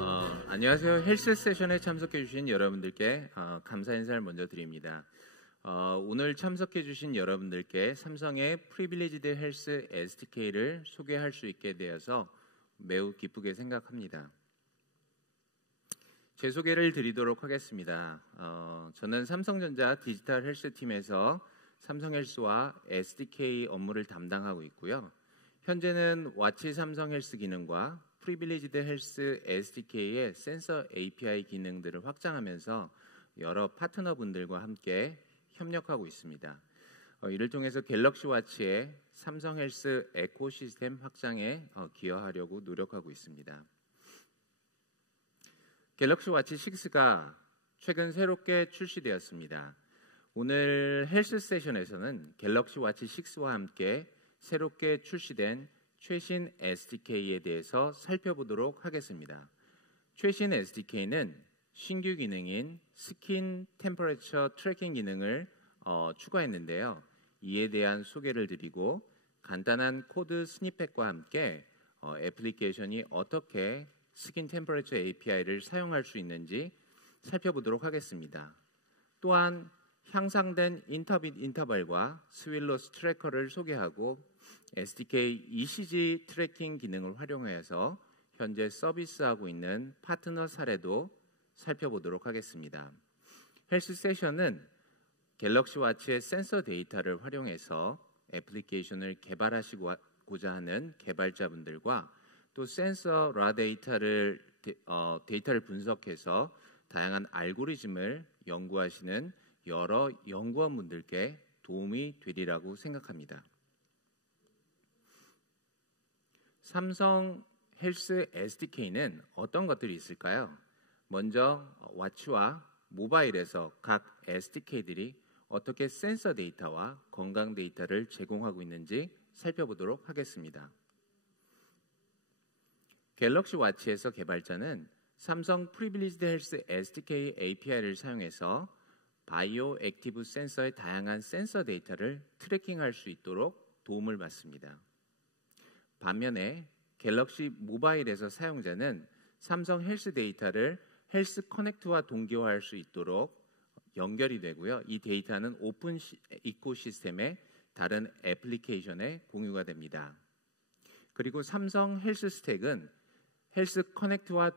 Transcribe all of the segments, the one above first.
안녕하세요. 헬스 세션에 참석해 주신 여러분들께 감사 인사를 먼저 드립니다. 오늘 참석해 주신 여러분들께 삼성의 프리빌리지드 헬스 SDK를 소개할 수 있게 되어서 매우 기쁘게 생각합니다. 제 소개를 드리도록 하겠습니다. 저는 삼성전자 디지털 헬스 팀에서 삼성헬스와 SDK 업무를 담당하고 있고요. 현재는 와치 삼성 헬스 기능과 프리빌리지드 헬스 SDK의 센서 API 기능들을 확장하면서 여러 파트너분들과 함께 협력하고 있습니다. 이를 통해서 갤럭시 와치의 삼성 헬스 에코시스템 확장에 기여하려고 노력하고 있습니다. 갤럭시 와치 6가 최근 새롭게 출시되었습니다. 오늘 헬스 세션에서는 갤럭시 와치 6와 함께 새롭게 출시된 최신 SDK에 대해서 살펴보도록 하겠습니다. 최신 SDK는 신규 기능인 스킨 템퍼레처 트래킹 기능을 추가했는데요. 이에 대한 소개를 드리고 간단한 코드 스니펫과 함께 애플리케이션이 어떻게 스킨 템퍼레처 API를 사용할 수 있는지 살펴보도록 하겠습니다. 또한 향상된 인터벌과 스윌로스 트래커를 소개하고 SDK ECG 트래킹 기능을 활용해서 현재 서비스하고 있는 파트너 사례도 살펴보도록 하겠습니다. 헬스 세션은 갤럭시 와치의 센서 데이터를 활용해서 애플리케이션을 개발하시고자 하는 개발자분들과 또 센서 라 데이터를 분석해서 다양한 알고리즘을 연구하시는 여러 연구원분들께 도움이 되리라고 생각합니다. 삼성 헬스 SDK는 어떤 것들이 있을까요? 먼저 와치와 모바일에서 각 SDK들이 어떻게 센서 데이터와 건강 데이터를 제공하고 있는지 살펴보도록 하겠습니다. 갤럭시 와치에서 개발자는 삼성 프리빌리지드 헬스 SDK API를 사용해서 바이오 액티브 센서의 다양한 센서 데이터를 트래킹할 수 있도록 도움을 받습니다. 반면에 갤럭시 모바일에서 사용자는 삼성 헬스 데이터를 헬스 커넥트와 동기화할 수 있도록 연결이 되고요. 이 데이터는 오픈 이코시스템의 다른 애플리케이션에 공유가 됩니다. 그리고 삼성 헬스 스택은 헬스 커넥트와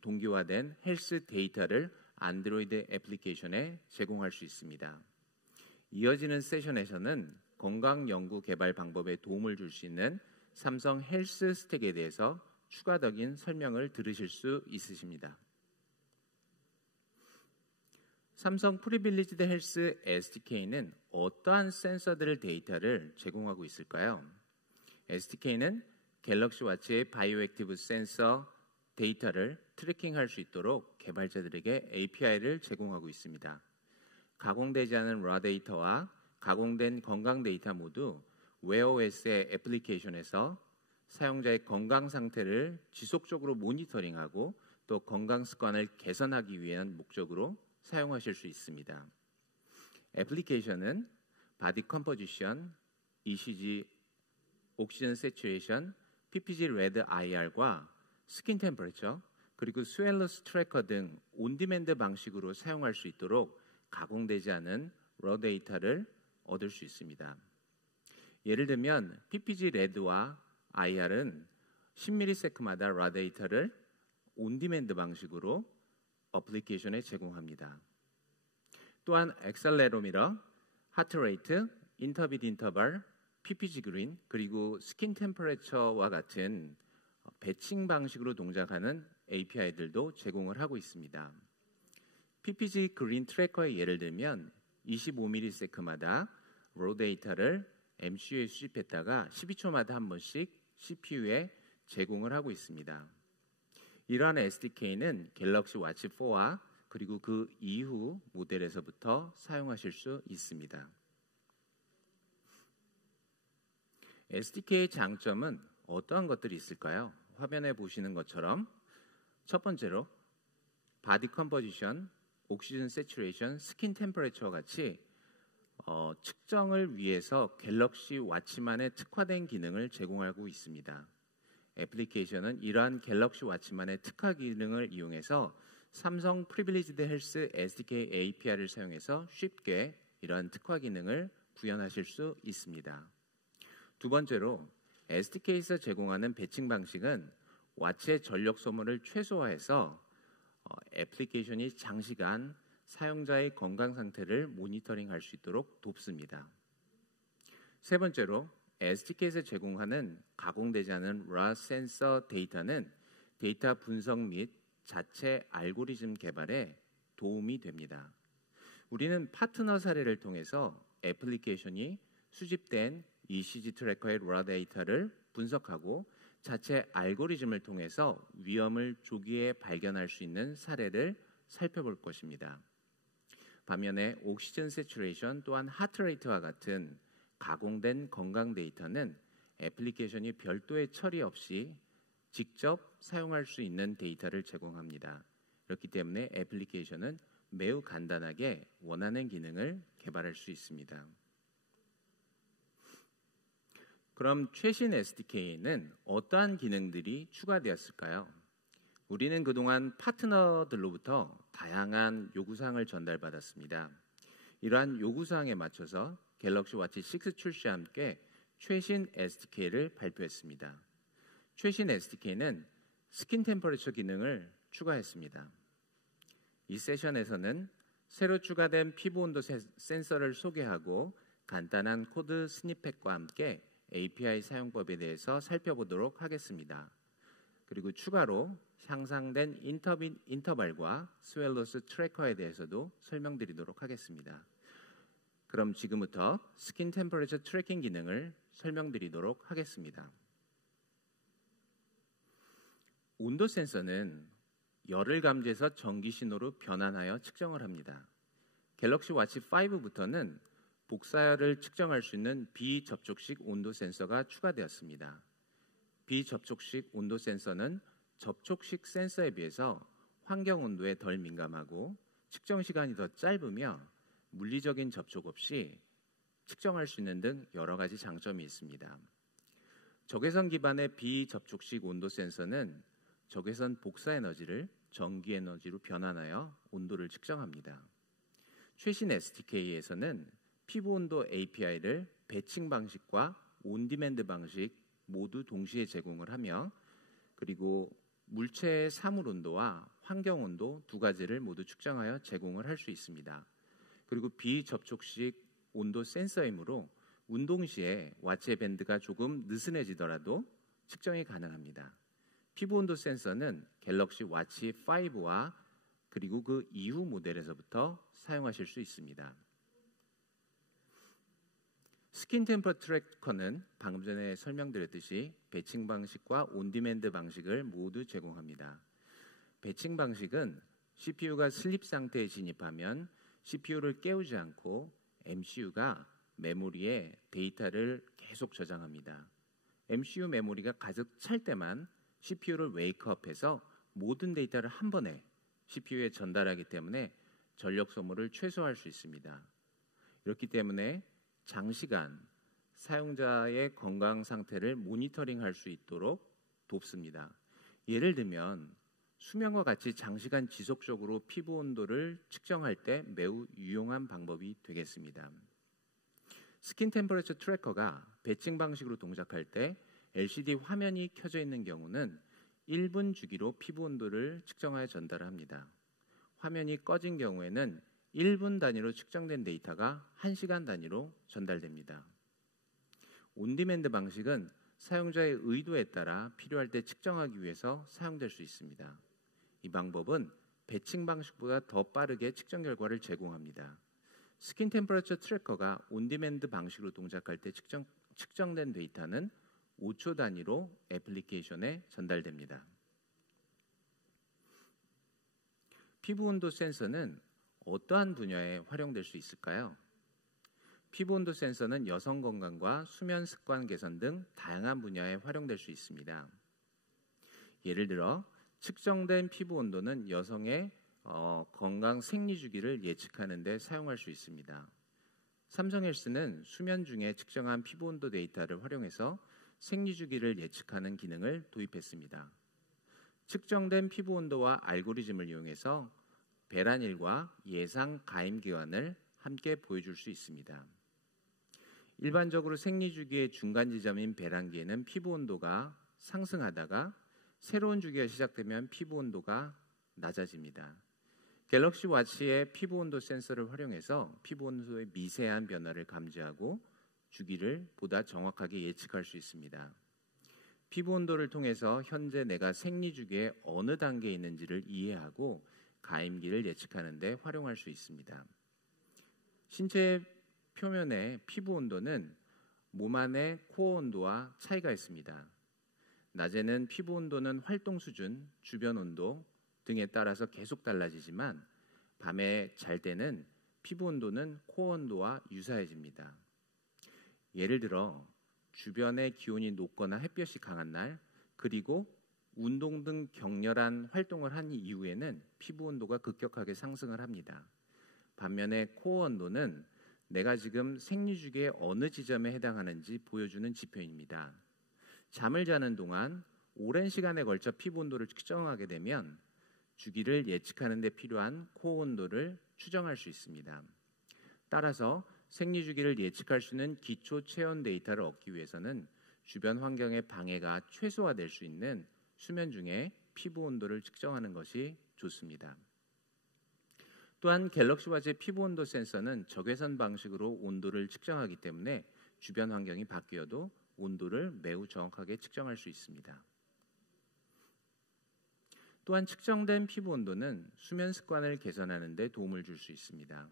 동기화된 헬스 데이터를 안드로이드 애플리케이션에 제공할 수 있습니다. 이어지는 세션에서는 건강 연구 개발 방법에 도움을 줄 수 있는 삼성 헬스 스택에 대해서 추가적인 설명을 들으실 수 있으십니다. 삼성 프리빌리지드 헬스 SDK는 어떠한 센서들 데이터를 제공하고 있을까요? SDK는 갤럭시 와치의 바이오 액티브 센서 데이터를 트래킹할 수 있도록 개발자들에게 API를 제공하고 있습니다. 가공되지 않은 라 데이터와 가공된 건강 데이터 모두 웨어OS의 애플리케이션에서 사용자의 건강 상태를 지속적으로 모니터링하고 또 건강 습관을 개선하기 위한 목적으로 사용하실 수 있습니다. 애플리케이션은 바디 컴포지션, ECG, 옥시전 세츄레이션, PPG 레드 IR과 스킨 템퍼레처 그리고 스웰러스 트래커 등 온디맨드 방식으로 사용할 수 있도록 가공되지 않은 러 데이터를 얻을 수 있습니다. 예를 들면 PPG 레드와 IR은 10ms마다 라 데이터를 온디맨드 방식으로 애플리케이션에 제공합니다. 또한 엑셀레로미터, 하트레이트, 인터빗 인터벌, PPG 그린 그리고 스킨 템퍼레처와 같은 배칭 방식으로 동작하는 API들도 제공을 하고 있습니다. PPG 그린 트래커의 예를 들면 25ms마다 로 데이터를 MCU에 수집했다가 12초마다 한 번씩 CPU에 제공을 하고 있습니다. 이러한 SDK는 갤럭시 와치 4와 그리고 그 이후 모델에서부터 사용하실 수 있습니다. SDK의 장점은 어떠한 것들이 있을까요? 화면에 보시는 것처럼 첫 번째로 바디 컴포지션, 옥시전 세츄레이션, 스킨 템퍼레처와 같이 측정을 위해서 갤럭시 와치만의 특화된 기능을 제공하고 있습니다. 애플리케이션은 이러한 갤럭시 워치만의 특화 기능을 이용해서 삼성 프리빌리지드 헬스 SDK API를 사용해서 쉽게 이러한 특화 기능을 구현하실 수 있습니다. 두 번째로 SDK에서 제공하는 배칭 방식은 와치의 전력 소모를 최소화해서 애플리케이션이 장시간 사용자의 건강 상태를 모니터링할 수 있도록 돕습니다. 세 번째로 SDK에서 제공하는 가공되지 않은 raw 센서 데이터는 데이터 분석 및 자체 알고리즘 개발에 도움이 됩니다. 우리는 파트너 사례를 통해서 애플리케이션이 수집된 ECG 트래커의 raw 데이터를 분석하고 자체 알고리즘을 통해서 위험을 조기에 발견할 수 있는 사례를 살펴볼 것입니다. 반면에 옥시전 세츄레이션 또한 하트레이트와 같은 가공된 건강 데이터는 애플리케이션이 별도의 처리 없이 직접 사용할 수 있는 데이터를 제공합니다. 그렇기 때문에 애플리케이션은 매우 간단하게 원하는 기능을 개발할 수 있습니다. 그럼 최신 SDK에는 어떠한 기능들이 추가되었을까요? 우리는 그동안 파트너들로부터 다양한 요구사항을 전달받았습니다. 이러한 요구사항에 맞춰서 갤럭시 워치 6 출시와 함께 최신 SDK를 발표했습니다. 최신 SDK는 스킨 템퍼레처 기능을 추가했습니다. 이 세션에서는 새로 추가된 피부 온도 센서를 소개하고 간단한 코드 스니펫과 함께 API 사용법에 대해서 살펴보도록 하겠습니다. 그리고 추가로 향상된 인터벌과 스웰로스 트래커에 대해서도 설명드리도록 하겠습니다. 그럼 지금부터 스킨 템퍼레처 트래킹 기능을 설명드리도록 하겠습니다. 온도 센서는 열을 감지해서 전기 신호로 변환하여 측정을 합니다. 갤럭시 워치 5부터는 복사열을 측정할 수 있는 비접촉식 온도 센서가 추가되었습니다. 비접촉식 온도 센서는 접촉식 센서에 비해서 환경 온도에 덜 민감하고 측정 시간이 더 짧으며 물리적인 접촉 없이 측정할 수 있는 등 여러 가지 장점이 있습니다. 적외선 기반의 비접촉식 온도 센서는 적외선 복사 에너지를 전기 에너지로 변환하여 온도를 측정합니다. 최신 SDK에서는 피부 온도 API를 배칭 방식과 온디맨드 방식 모두 동시에 제공을 하며 그리고 물체의 사물 온도와 환경 온도 두 가지를 모두 측정하여 제공을 할 수 있습니다. 그리고 비접촉식 온도 센서이므로 운동 시에 와치의 밴드가 조금 느슨해지더라도 측정이 가능합니다. 피부 온도 센서는 갤럭시 워치 5와 그리고 그 이후 모델에서부터 사용하실 수 있습니다. 스킨 템퍼 트래커는 방금 전에 설명드렸듯이 배칭 방식과 온디맨드 방식을 모두 제공합니다. 배칭 방식은 CPU가 슬립 상태에 진입하면 CPU를 깨우지 않고 MCU가 메모리에 데이터를 계속 저장합니다. MCU 메모리가 가득 찰 때만 CPU를 웨이크업해서 모든 데이터를 한 번에 CPU에 전달하기 때문에 전력 소모를 최소화할 수 있습니다. 이렇기 때문에 장시간 사용자의 건강 상태를 모니터링할 수 있도록 돕습니다. 예를 들면 수면과 같이 장시간 지속적으로 피부 온도를 측정할 때 매우 유용한 방법이 되겠습니다. 스킨 템퍼레처 트래커가 배칭 방식으로 동작할 때 LCD 화면이 켜져 있는 경우는 1분 주기로 피부 온도를 측정하여 전달합니다. 화면이 꺼진 경우에는 1분 단위로 측정된 데이터가 1시간 단위로 전달됩니다. 온디맨드 방식은 사용자의 의도에 따라 필요할 때 측정하기 위해서 사용될 수 있습니다. 이 방법은 배칭 방식보다 더 빠르게 측정 결과를 제공합니다. 스킨 템퍼레처 트래커가 온디맨드 방식으로 동작할 때 측정된 데이터는 5초 단위로 애플리케이션에 전달됩니다. 피부 온도 센서는 어떠한 분야에 활용될 수 있을까요? 피부 온도 센서는 여성 건강과 수면 습관 개선 등 다양한 분야에 활용될 수 있습니다. 예를 들어 측정된 피부 온도는 여성의 건강 생리 주기를 예측하는 데 사용할 수 있습니다. 삼성헬스는 수면 중에 측정한 피부 온도 데이터를 활용해서 생리주기를 예측하는 기능을 도입했습니다. 측정된 피부 온도와 알고리즘을 이용해서 배란일과 예상 가임 기간을 함께 보여줄 수 있습니다. 일반적으로 생리주기의 중간 지점인 배란기에는 피부 온도가 상승하다가 새로운 주기가 시작되면 피부 온도가 낮아집니다. 갤럭시 워치의 피부 온도 센서를 활용해서 피부 온도의 미세한 변화를 감지하고 주기를 보다 정확하게 예측할 수 있습니다. 피부 온도를 통해서 현재 내가 생리주기의 어느 단계에 있는지를 이해하고 가임기를 예측하는 데 활용할 수 있습니다. 신체 표면의 피부 온도는 몸 안의 코어 온도와 차이가 있습니다. 낮에는 피부 온도는 활동 수준, 주변 온도 등에 따라서 계속 달라지지만 밤에 잘 때는 피부 온도는 코어 온도와 유사해집니다. 예를 들어 주변의 기온이 높거나 햇볕이 강한 날, 그리고 운동 등 격렬한 활동을 한 이후에는 피부 온도가 급격하게 상승을 합니다. 반면에 코어 온도는 내가 지금 생리주기의 어느 지점에 해당하는지 보여주는 지표입니다. 잠을 자는 동안 오랜 시간에 걸쳐 피부 온도를 측정하게 되면 주기를 예측하는 데 필요한 코어 온도를 추정할 수 있습니다. 따라서 생리주기를 예측할 수 있는 기초 체온 데이터를 얻기 위해서는 주변 환경의 방해가 최소화될 수 있는 수면 중에 피부 온도를 측정하는 것이 좋습니다. 또한 갤럭시 워치의 피부 온도 센서는 적외선 방식으로 온도를 측정하기 때문에 주변 환경이 바뀌어도 온도를 매우 정확하게 측정할 수 있습니다. 또한 측정된 피부 온도는 수면 습관을 개선하는 데 도움을 줄 수 있습니다.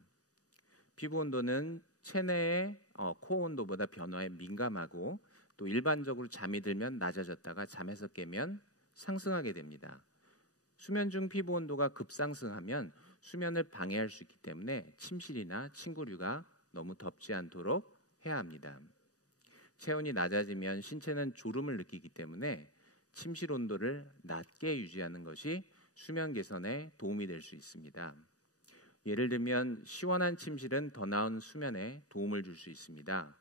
피부 온도는 체내의 코어 온도보다 변화에 민감하고 또 일반적으로 잠이 들면 낮아졌다가 잠에서 깨면 상승하게 됩니다. 수면 중 피부 온도가 급상승하면 수면을 방해할 수 있기 때문에 침실이나 침구류가 너무 덥지 않도록 해야 합니다. 체온이 낮아지면 신체는 졸음을 느끼기 때문에 침실 온도를 낮게 유지하는 것이 수면 개선에 도움이 될 수 있습니다. 예를 들면 시원한 침실은 더 나은 수면에 도움을 줄 수 있습니다.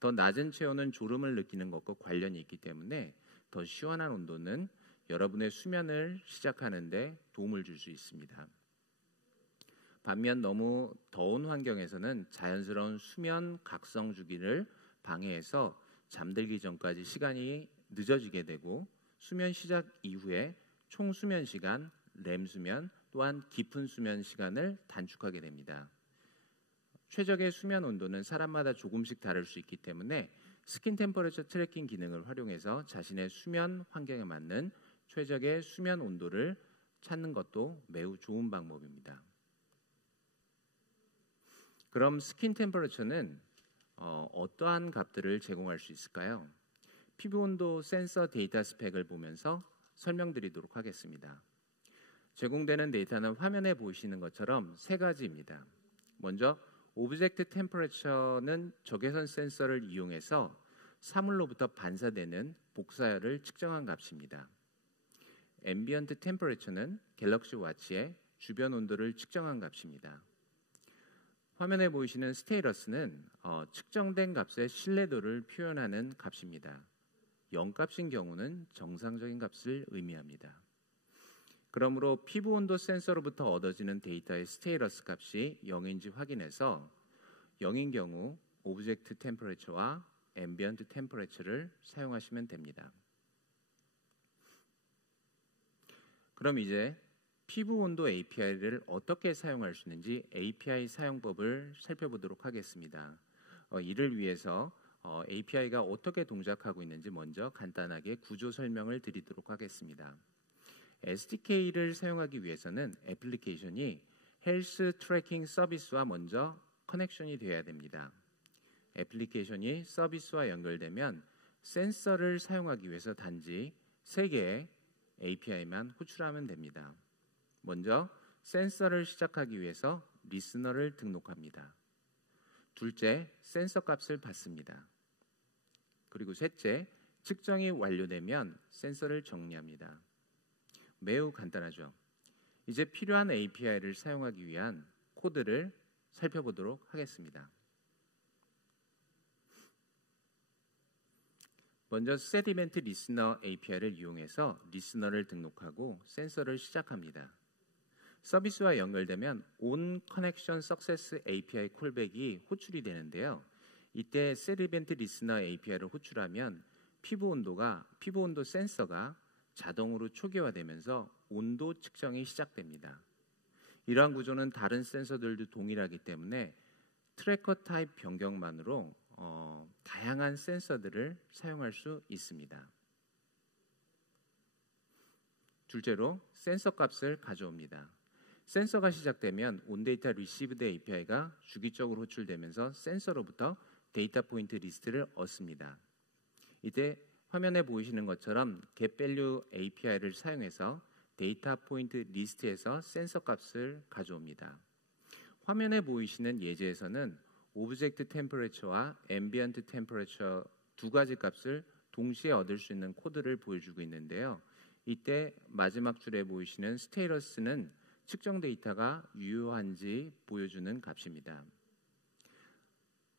더 낮은 체온은 졸음을 느끼는 것과 관련이 있기 때문에 더 시원한 온도는 여러분의 수면을 시작하는 데 도움을 줄 수 있습니다. 반면 너무 더운 환경에서는 자연스러운 수면 각성 주기를 방해해서 잠들기 전까지 시간이 늦어지게 되고 수면 시작 이후에 총 수면 시간, 렘 수면 또한 깊은 수면 시간을 단축하게 됩니다. 최적의 수면 온도는 사람마다 조금씩 다를 수 있기 때문에 스킨 템퍼레처 트래킹 기능을 활용해서 자신의 수면 환경에 맞는 최적의 수면 온도를 찾는 것도 매우 좋은 방법입니다. 그럼 스킨 템퍼레처는 어떠한 값들을 제공할 수 있을까요? 피부 온도 센서 데이터 스펙을 보면서 설명드리도록 하겠습니다. 제공되는 데이터는 화면에 보이시는 것처럼 세 가지입니다. 먼저 오브젝트 템퍼레처는 적외선 센서를 이용해서 사물로부터 반사되는 복사열을 측정한 값입니다. 앰비언트 템퍼레처는 갤럭시 워치의 주변 온도를 측정한 값입니다. 화면에 보이시는 스테이러스는 측정된 값의 신뢰도를 표현하는 값입니다. 0값인 경우는 정상적인 값을 의미합니다. 그러므로 피부 온도 센서로부터 얻어지는 데이터의 스테이러스 값이 0인지 확인해서 0인 경우 오브젝트 템퍼레처와 앰비언트 템퍼레처를 사용하시면 됩니다. 그럼 이제 피부 온도 API를 어떻게 사용할 수 있는지 API 사용법을 살펴보도록 하겠습니다. 이를 위해서 API가 어떻게 동작하고 있는지 먼저 간단하게 구조 설명을 드리도록 하겠습니다. SDK를 사용하기 위해서는 애플리케이션이 헬스 트래킹 서비스와 먼저 커넥션이 되어야 됩니다. 애플리케이션이 서비스와 연결되면 센서를 사용하기 위해서 단지 3개의 API만 호출하면 됩니다. 먼저 센서를 시작하기 위해서 리스너를 등록합니다. 둘째, 센서 값을 받습니다. 그리고 셋째, 측정이 완료되면 센서를 정리합니다. 매우 간단하죠. 이제 필요한 API를 사용하기 위한 코드를 살펴보도록 하겠습니다. 먼저 set event listener API를 이용해서 리스너를 등록하고 센서를 시작합니다. 서비스와 연결되면 on connection success API 콜백이 호출이 되는데요. 이때 set event listener API를 호출하면 피부 온도 센서가 자동으로 초기화되면서 온도 측정이 시작됩니다. 이러한 구조는 다른 센서들도 동일하기 때문에 트래커 타입 변경만으로 다양한 센서들을 사용할 수 있습니다. 둘째로 센서 값을 가져옵니다. 센서가 시작되면 온데이터 리시브드 API가 주기적으로 호출되면서 센서로부터 데이터 포인트 리스트를 얻습니다. 이때 화면에 보이시는 것처럼 getValue API를 사용해서 데이터 포인트 리스트에서 센서 값을 가져옵니다. 화면에 보이시는 예제에서는 오브젝트 템퍼레처와 앰비언트 템퍼레처 두 가지 값을 동시에 얻을 수 있는 코드를 보여주고 있는데요. 이때 마지막 줄에 보이시는 스테이러스는 측정 데이터가 유효한지 보여주는 값입니다.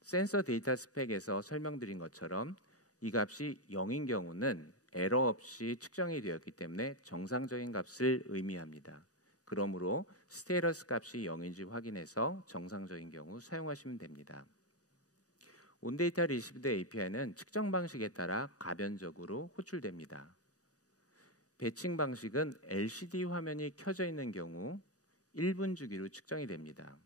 센서 데이터 스펙에서 설명드린 것처럼 이 값이 0인 경우는 에러 없이 측정이 되었기 때문에 정상적인 값을 의미합니다. 그러므로 스테이러스 값이 0인지 확인해서 정상적인 경우 사용하시면 됩니다. 온데이터 리시브드 API는 측정 방식에 따라 가변적으로 호출됩니다. 배칭 방식은 LCD 화면이 켜져 있는 경우 1분 주기로 측정이 됩니다.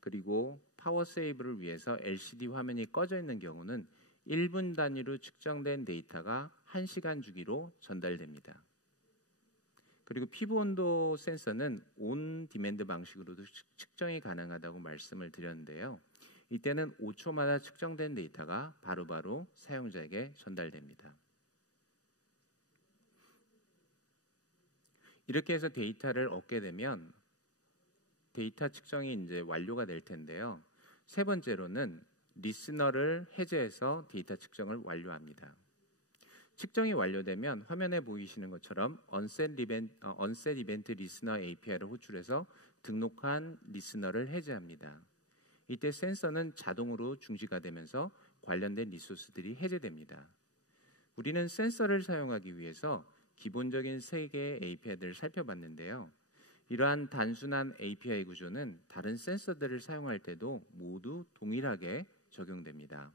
그리고 파워 세이브를 위해서 LCD 화면이 꺼져 있는 경우는 1분 단위로 측정된 데이터가 1시간 주기로 전달됩니다. 그리고 피부 온도 센서는 온 디맨드 방식으로도 측정이 가능하다고 말씀을 드렸는데요. 이때는 5초마다 측정된 데이터가 바로바로 사용자에게 전달됩니다. 이렇게 해서 데이터를 얻게 되면 데이터 측정이 이제 완료가 될 텐데요. 세 번째로는 리스너를 해제해서 데이터 측정을 완료합니다. 측정이 완료되면 화면에 보이시는 것처럼 onset event listener API를 호출해서 등록한 리스너를 해제합니다. 이때 센서는 자동으로 중지가 되면서 관련된 리소스들이 해제됩니다. 우리는 센서를 사용하기 위해서 기본적인 세 개의 API들을 살펴봤는데요. 이러한 단순한 API 구조는 다른 센서들을 사용할 때도 모두 동일하게 적용됩니다.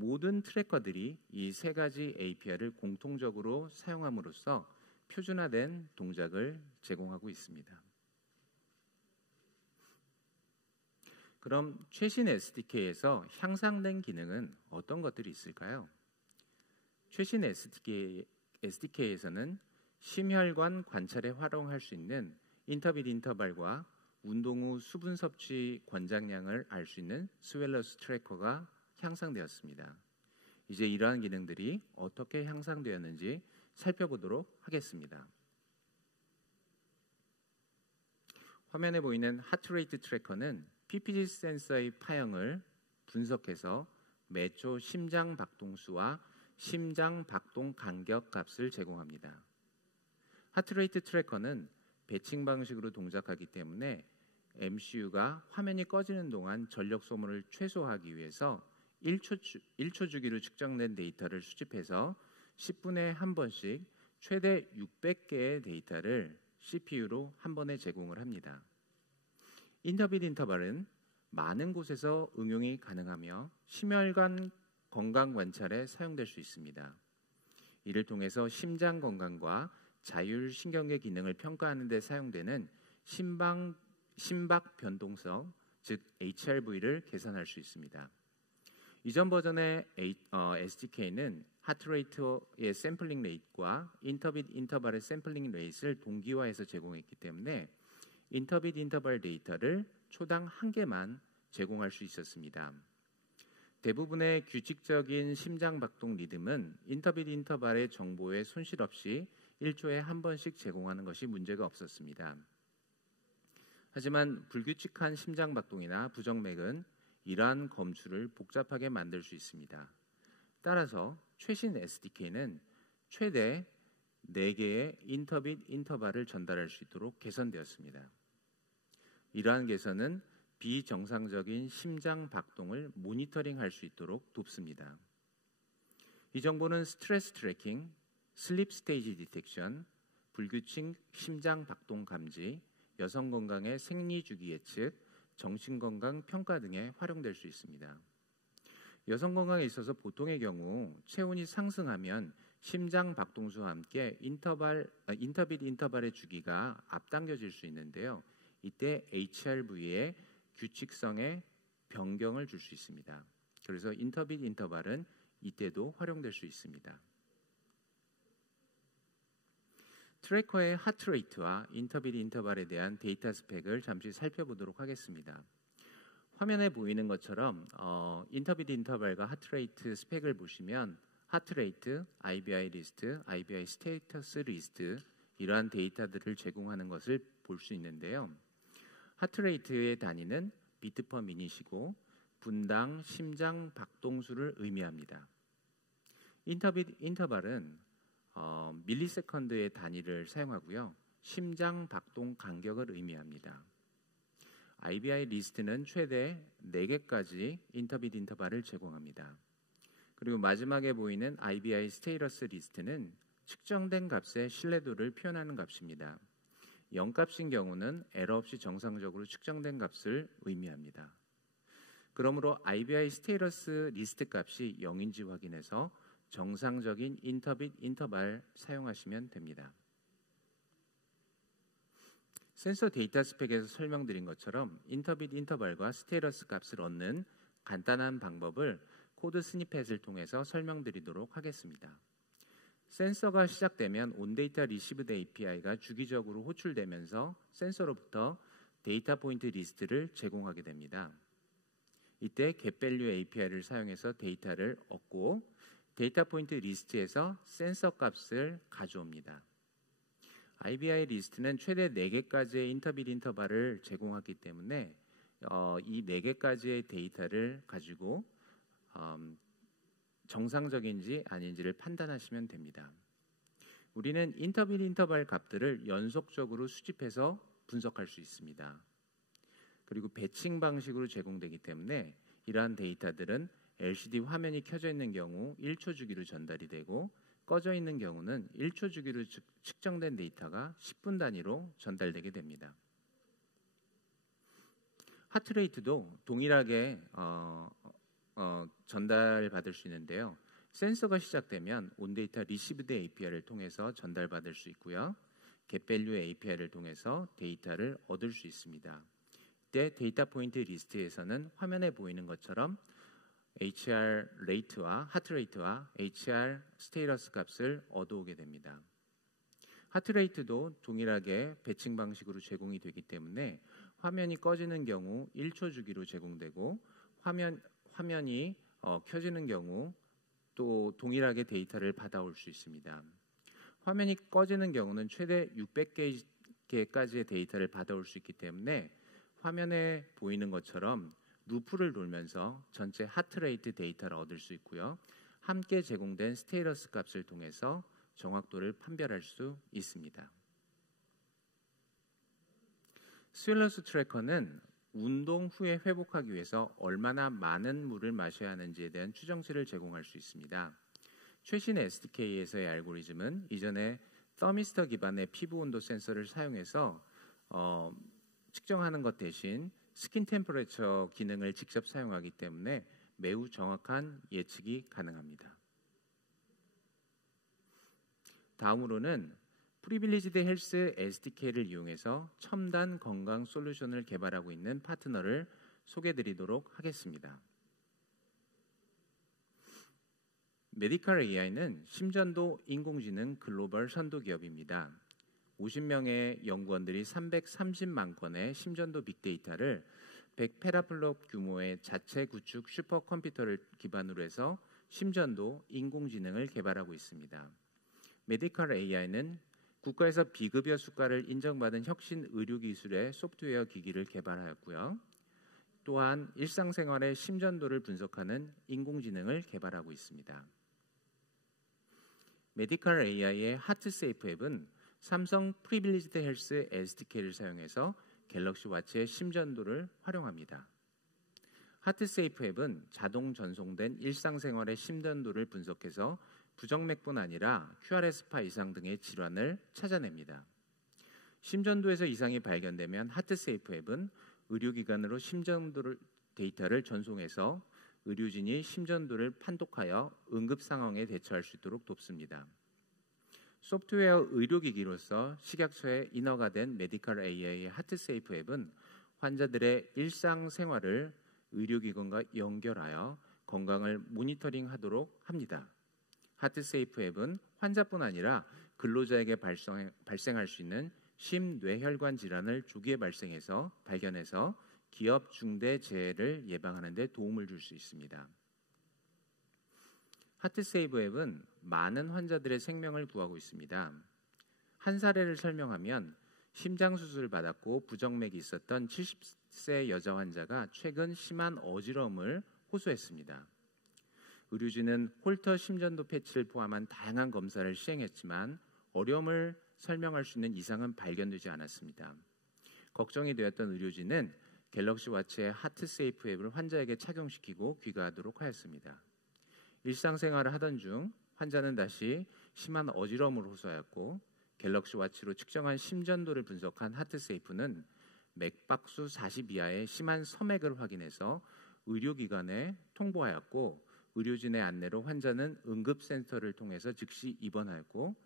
모든 트래커들이 이 세 가지 API를 공통적으로 사용함으로써 표준화된 동작을 제공하고 있습니다. 그럼 최신 SDK에서 향상된 기능은 어떤 것들이 있을까요? 최신 SDK에서는 심혈관 관찰에 활용할 수 있는 인터빗 인터벌과 운동 후 수분 섭취 권장량을 알 수 있는 스웰러스 트래커가 향상되었습니다. 이제 이러한 기능들이 어떻게 향상되었는지 살펴보도록 하겠습니다. 화면에 보이는 하트레이트 트래커는 PPG 센서의 파형을 분석해서 매초 심장 박동수와 심장 박동 간격 값을 제공합니다. 하트레이트 트래커는 배칭 방식으로 동작하기 때문에 MCU가 화면이 꺼지는 동안 전력 소모를 최소화하기 위해서 1초 주기로 측정된 데이터를 수집해서 10분에 한 번씩 최대 600개의 데이터를 CPU로 한 번에 제공을 합니다. 인터빗 인터벌은 많은 곳에서 응용이 가능하며 심혈관 건강 관찰에 사용될 수 있습니다. 이를 통해서 심장 건강과 자율신경계 기능을 평가하는 데 사용되는 심박 변동성, 즉 HRV를 계산할 수 있습니다. 이전 버전의 SDK는 하트레이트의 샘플링 레이트와 인터빗 인터벌의 샘플링 레이트를 동기화해서 제공했기 때문에 인터빗 인터벌 데이터를 초당 1개만 제공할 수 있었습니다. 대부분의 규칙적인 심장 박동 리듬은 인터빗 인터벌의 정보에 손실 없이 1초에 한 번씩 제공하는 것이 문제가 없었습니다. 하지만 불규칙한 심장 박동이나 부정맥은 이러한 검출을 복잡하게 만들 수 있습니다. 따라서 최신 SDK는 최대 4개의 인터빗 인터벌을 전달할 수 있도록 개선되었습니다. 이러한 개선은 비정상적인 심장 박동을 모니터링할 수 있도록 돕습니다. 이 정보는 스트레스 트래킹, 슬립 스테이지 디텍션, 불규칙 심장 박동 감지, 여성 건강의 생리 주기 예측, 정신 건강 평가 등에 활용될 수 있습니다. 여성 건강에 있어서 보통의 경우 체온이 상승하면 심장 박동수와 함께 인터빗 인터벌의 주기가 앞당겨질 수 있는데요. 이때 HRV의 규칙성에 변경을 줄 수 있습니다. 그래서 인터빗 인터벌은 이때도 활용될 수 있습니다. 트래커의 하트레이트와 인터빗 인터벌에 대한 데이터 스펙을 잠시 살펴보도록 하겠습니다. 화면에 보이는 것처럼 인터빗 인터벌과 하트레이트 스펙을 보시면 하트레이트, IBI 리스트, IBI 스테이터스 리스트 이러한 데이터들을 제공하는 것을 볼 수 있는데요. 하트레이트의 단위는 비트 퍼 미닛이고 분당 심장 박동수를 의미합니다. 인터빗 인터벌은 밀리세컨드의 단위를 사용하고요. 심장 박동 간격을 의미합니다. IBI 리스트는 최대 4개까지 인터빗 인터벌을 제공합니다. 그리고 마지막에 보이는 IBI 스테이터스 리스트는 측정된 값의 신뢰도를 표현하는 값입니다. 0값인 경우는 에러 없이 정상적으로 측정된 값을 의미합니다. 그러므로 IBI 스테이터스 리스트 값이 0인지 확인해서 정상적인 인터빗 인터벌 사용하시면 됩니다. 센서 데이터 스펙에서 설명드린 것처럼 인터빗 인터벌과 스테이터스 값을 얻는 간단한 방법을 코드 스니펫을 통해서 설명드리도록 하겠습니다. 센서가 시작되면 온데이터 리시브드 API가 주기적으로 호출되면서 센서로부터 데이터 포인트 리스트를 제공하게 됩니다. 이때 getValue API를 사용해서 데이터를 얻고 데이터 포인트 리스트에서 센서 값을 가져옵니다. IBI 리스트는 최대 4개까지의 인터빗 인터벌을 제공하기 때문에 이 4개까지의 데이터를 가지고 정상적인지 아닌지를 판단하시면 됩니다. 우리는 인터빗 인터벌 값들을 연속적으로 수집해서 분석할 수 있습니다. 그리고 배칭 방식으로 제공되기 때문에 이러한 데이터들은 LCD 화면이 켜져 있는 경우 1초 주기로 전달이 되고 꺼져 있는 경우는 1초 주기로 측정된 데이터가 10분 단위로 전달되게 됩니다. 하트레이트도 동일하게 전달받을 수 있는데요. 센서가 시작되면 온데이터 리시브드 API를 통해서 전달받을 수 있고요. getValue API를 통해서 데이터를 얻을 수 있습니다. 이때 데이터 포인트 리스트에서는 화면에 보이는 것처럼 HR 레이트와 하트레이트와 HR 스테이터스 값을 얻어오게 됩니다. 하트레이트도 동일하게 배칭 방식으로 제공이 되기 때문에 화면이 꺼지는 경우 1초 주기로 제공되고 화면이 켜지는 경우 또 동일하게 데이터를 받아올 수 있습니다. 화면이 꺼지는 경우는 최대 600개까지의 데이터를 받아올 수 있기 때문에 화면에 보이는 것처럼 루프를 돌면서 전체 하트레이트 데이터를 얻을 수 있고요. 함께 제공된 스테이터스 값을 통해서 정확도를 판별할 수 있습니다. 스윌러스 트래커는 운동 후에 회복하기 위해서 얼마나 많은 물을 마셔야 하는지에 대한 추정치를 제공할 수 있습니다. 최신 SDK에서의 알고리즘은 이전에 서미스터 기반의 피부 온도 센서를 사용해서 측정하는 것 대신 스킨 템퍼레처 기능을 직접 사용하기 때문에 매우 정확한 예측이 가능합니다. 다음으로는 프리빌리지드 헬스 SDK를 이용해서 첨단 건강 솔루션을 개발하고 있는 파트너를 소개드리도록 하겠습니다. 메디컬 AI는 심전도 인공지능 글로벌 선도 기업입니다. 50명의 연구원들이 330만 건의 심전도 빅데이터를 100페라플롭 규모의 자체 구축 슈퍼컴퓨터를 기반으로 해서 심전도 인공지능을 개발하고 있습니다. 메디컬 AI는 국가에서 비급여 수가를 인정받은 혁신 의료기술의 소프트웨어 기기를 개발하였고요. 또한 일상생활의 심전도를 분석하는 인공지능을 개발하고 있습니다. 메디컬 AI의 하트세이프 앱은 삼성 프리빌리지드 헬스 SDK를 사용해서 갤럭시 와치의 심전도를 활용합니다. 하트세이프 앱은 자동 전송된 일상생활의 심전도를 분석해서 부정맥뿐 아니라 QRS-파 이상 등의 질환을 찾아냅니다. 심전도에서 이상이 발견되면 하트세이프 앱은 의료기관으로 심전도 데이터를 전송해서 의료진이 심전도를 판독하여 응급 상황에 대처할 수 있도록 돕습니다. 소프트웨어 의료기기로서 식약처에 인허가 된 메디컬 AI의 하트세이프 앱은 환자들의 일상생활을 의료기관과 연결하여 건강을 모니터링하도록 합니다. 하트세이프 앱은 환자뿐 아니라 근로자에게 발생할 수 있는 심뇌혈관 질환을 조기에 발견해서 기업 중대 재해를 예방하는 데 도움을 줄 수 있습니다. 하트세이브 앱은 많은 환자들의 생명을 구하고 있습니다. 한 사례를 설명하면 심장 수술을 받았고 부정맥이 있었던 70세 여자 환자가 최근 심한 어지러움을 호소했습니다. 의료진은 홀터 심전도 패치를 포함한 다양한 검사를 시행했지만 어려움을 설명할 수 있는 이상은 발견되지 않았습니다. 걱정이 되었던 의료진은 갤럭시 워치의 하트세이프 앱을 환자에게 착용시키고 귀가하도록 하였습니다. 일상생활을 하던 중 환자는 다시 심한 어지러움을 호소하였고 갤럭시 워치로 측정한 심전도를 분석한 하트세이프는 맥박수 40 이하의 심한 서맥을 확인해서 의료기관에 통보하였고 의료진의 안내로 환자는 응급센터를 통해서 즉시 입원하였고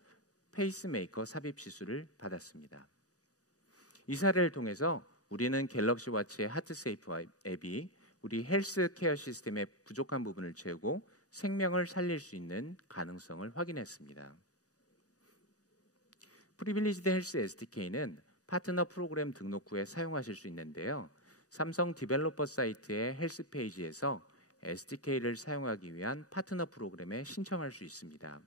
페이스메이커 삽입 시술을 받았습니다. 이 사례를 통해서 우리는 갤럭시 워치의 하트세이프 앱이 우리 헬스케어 시스템의 부족한 부분을 채우고 생명을 살릴 수 있는 가능성을 확인했습니다. 프리빌리지드 헬스 SDK는 파트너 프로그램 등록 후에 사용하실 수 있는데요. 삼성 디벨로퍼 사이트의 헬스 페이지에서 SDK를 사용하기 위한 파트너 프로그램에 신청할 수 있습니다.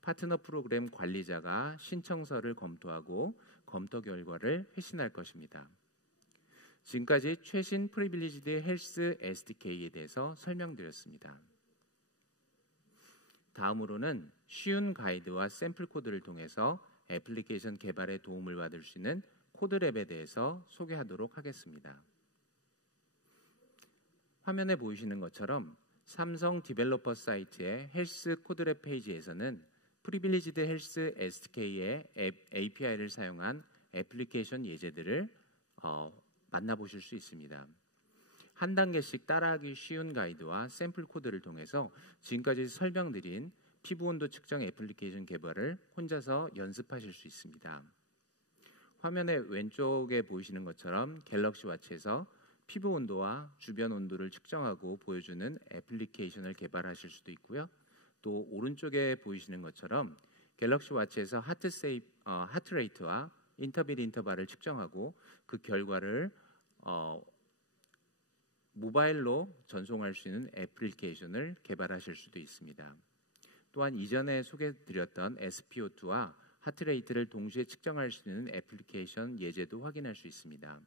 파트너 프로그램 관리자가 신청서를 검토하고 검토 결과를 회신할 것입니다. 지금까지 최신 프리빌리지드 헬스 SDK에 대해서 설명드렸습니다. 다음으로는 쉬운 가이드와 샘플 코드를 통해서 애플리케이션 개발에 도움을 받을 수 있는 코드랩에 대해서 소개하도록 하겠습니다. 화면에 보이시는 것처럼 삼성 디벨로퍼 사이트의 헬스 코드랩 페이지에서는 프리빌리지드 헬스 SDK의 API를 사용한 애플리케이션 예제들을 만나보실 수 있습니다. 한 단계씩 따라하기 쉬운 가이드와 샘플 코드를 통해서 지금까지 설명드린 피부 온도 측정 애플리케이션 개발을 혼자서 연습하실 수 있습니다. 화면의 왼쪽에 보이시는 것처럼 갤럭시 워치에서 피부 온도와 주변 온도를 측정하고 보여주는 애플리케이션을 개발하실 수도 있고요. 또 오른쪽에 보이시는 것처럼 갤럭시 워치에서 하트레이트와 인터벌을 측정하고 그 결과를 모바일로 전송할 수 있는 애플리케이션을 개발하실 수도 있습니다. 또한 이전에 소개드렸던 SpO2와 하트레이트를 동시에 측정할 수 있는 애플리케이션 예제도 확인할 수 있습니다.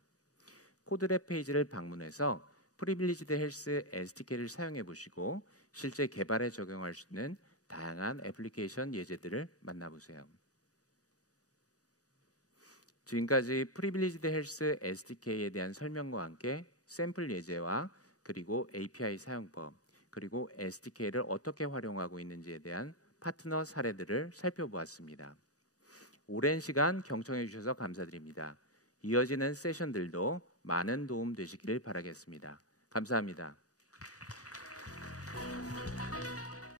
코드랩 페이지를 방문해서 프리빌리지드 헬스 SDK를 사용해 보시고 실제 개발에 적용할 수 있는 다양한 애플리케이션 예제들을 만나보세요. 지금까지 프리빌리지드 헬스 SDK에 대한 설명과 함께 샘플 예제와 그리고 API 사용법 그리고 SDK를 어떻게 활용하고 있는지에 대한 파트너 사례들을 살펴보았습니다. 오랜 시간 경청해 주셔서 감사드립니다. 이어지는 세션들도 많은 도움 되시기를 바라겠습니다. 감사합니다.